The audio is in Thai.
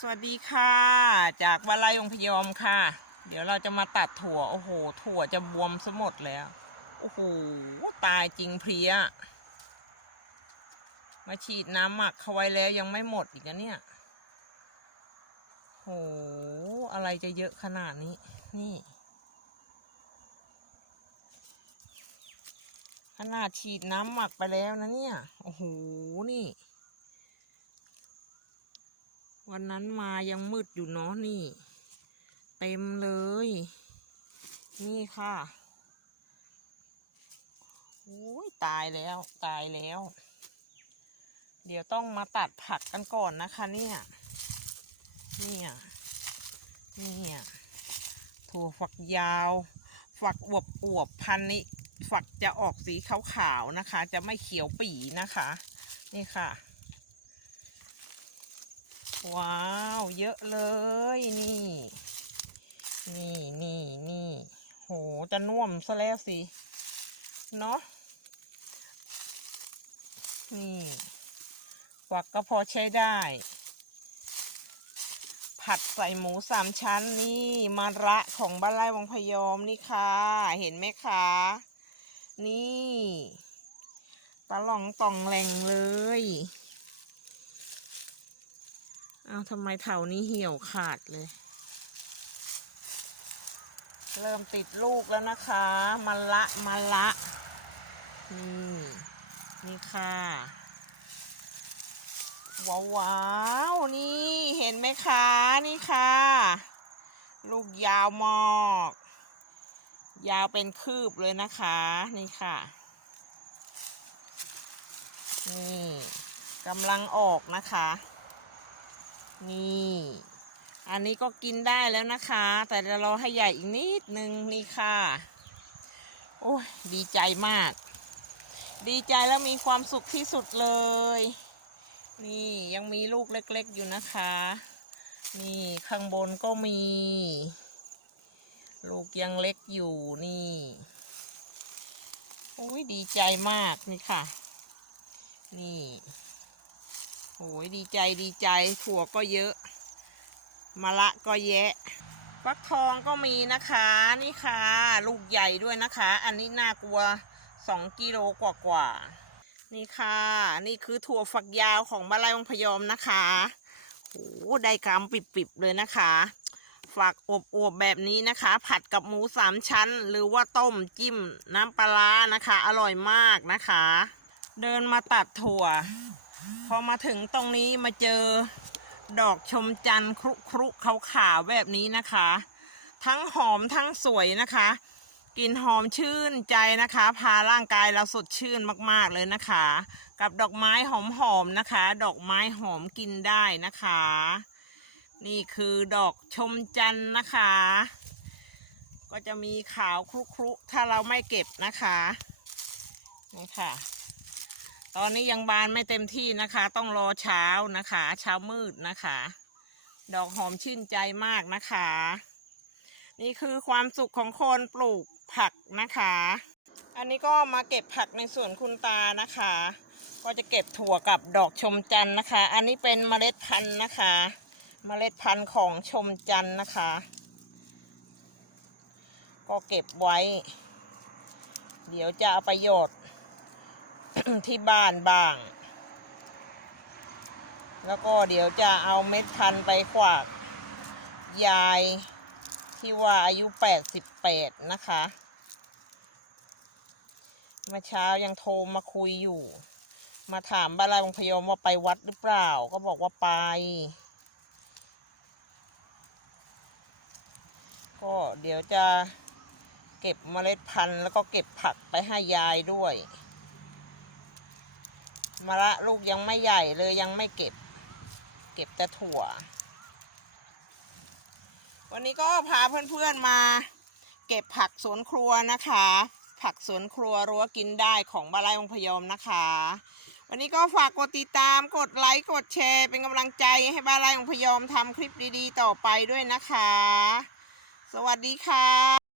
สวัสดีค่ะ จากวลัยองพยอมค่ะ เดี๋ยวเราจะมาตัดถั่ว โอ้โห ถั่วจะบวมซะหมดแล้ว โอ้โห ตายจริงเพลีย มาฉีดน้ำหมักเขาไว้แล้วยังไม่หมดอีกนะเนี่ยโห อะไรจะเยอะขนาดนี้ นี่ ขนาดฉีดน้ำหมักไปแล้วนะเนี่ย โอ้โห นี่ วันนั้นมายังมืดอยู่เนาะนี่ เต็มเลย นี่ค่ะโอ้ยตายแล้วตายแล้ว เดี๋ยวต้องมาตัดผักกันก่อนนะคะเนี่ยเนี่ยเนี่ยถั่วฝักยาว ฝักอวบอวบพันนี้ ฝักจะออกสีขาวๆนะคะ จะไม่เขียวปีนะคะ นี่ค่ะ ว้าว เยอะเลยนี่ นี่นี่นี่โห จะน่วมซะแล้วสิ เนาะนี่ฝักก็พอใช้ได้ ผัดใส่หมูสามชั้นนี่มาระของบ้านไร่วังพยอมนี่ค่ะ เห็นไหมคะ นี่ตะหลองต่องแหล่งเลย เอาทำไมเถานี้เหี่ยวขาดเลย เริ่มติดลูกแล้วนะคะมันละมันละนี่นี่ค่ะ ว้าววาวนี่เห็นไหมคะนี่ค่ะ ลูกยาวมากยาวเป็นคืบเลยนะคะ นี่ค่ะนี่กำลังออกนะคะ นี่ อันนี้ก็กินได้แล้วนะคะ แต่จะรอให้ใหญ่อีกนิดนึงนี่ค่ะ โอ้ยดีใจมาก ดีใจแล้วมีความสุขที่สุดเลย นี่ยังมีลูกเล็กๆอยู่นะคะ นี่ข้างบนก็มี ลูกยังเล็กอยู่นี่โอ้ยดีใจมากนี่ค่ะ นี่ โอ้ยดีใจดีใจถั่วก็เยอะมะละก็แยะฟักทองก็มีนะคะนี่ค่ะ ลูกใหญ่ด้วยนะคะ อันนี้น่ากลัวสองกิโลกว่ากว่าๆนี่ค่ะ นี่คือถั่วฝักยาวของบ้านไร่วังพยอมนะคะโอ้ได้กำปิบๆเลยนะคะฝักอบๆแบบนี้นะคะ ผัดกับหมูสามชั้น หรือว่าต้มจิ้มน้ำปลานะคะ อร่อยมากนะคะ เดินมาตัดถั่ว พอมาถึงตรงนี้มาเจอดอกชมจันทร์ครุครุขาวขาวแบบนี้นะคะ ทั้งหอมทั้งสวยนะคะกลิ่นหอมชื่นใจนะคะ พาร่างกายเราสดชื่นมาก ๆ เลยนะคะ กับดอกไม้หอม ๆ นะคะ ดอกไม้หอมกินได้นะคะ นี่คือดอกชมจันทร์นะคะ ก็จะมีขาวครุครุๆถ้าเราไม่เก็บนะคะนี่ค่ะ ตอนนี้ยังบานไม่เต็มที่นะคะ ต้องรอเช้านะคะ เช้ามืดนะคะ ดอกหอมชื่นใจมากนะคะ นี่คือความสุขของคนปลูกผักนะคะ อันนี้ก็มาเก็บผักในสวนคุณตานะคะ ก็จะเก็บถั่วกับดอกชมจันทร์นะคะ อันนี้เป็นเมล็ดพันธุ์นะคะ เมล็ดพันธุ์ของชมจันทร์นะคะ ก็เก็บไว้ เดี๋ยวจะเอาประโยชน์ ที่บ้านบ้าง แล้วก็เดี๋ยวจะเอาเม็ดพันไปขวากยายที่ว่าอายุแปดสิบแปดนะคะเมื่อเช้ายังโทรมาคุยอยู่ มาถามบ้านไรวงพยอมว่าไปวัดหรือเปล่า ก็บอกว่าไป ก็เดี๋ยวจะเก็บเมล็ดพันธุ์แล้วก็เก็บผักไปให้ยายด้วย มะระลูกยังไม่ใหญ่เลยยังไม่เก็บ เก็บแต่ถั่ว วันนี้ก็พาเพื่อนๆมา เก็บผักสวนครัวนะคะ ผักสวนครัวรั้วกินได้ของบ้านไร่วงพยอมนะคะ วันนี้ก็ฝากกดติดตามกดไลค์กดแชร์เป็นกำลังใจให้บ้านไร่วงพยอมทำคลิปดีๆ ต่อไปด้วยนะคะ สวัสดีค่ะ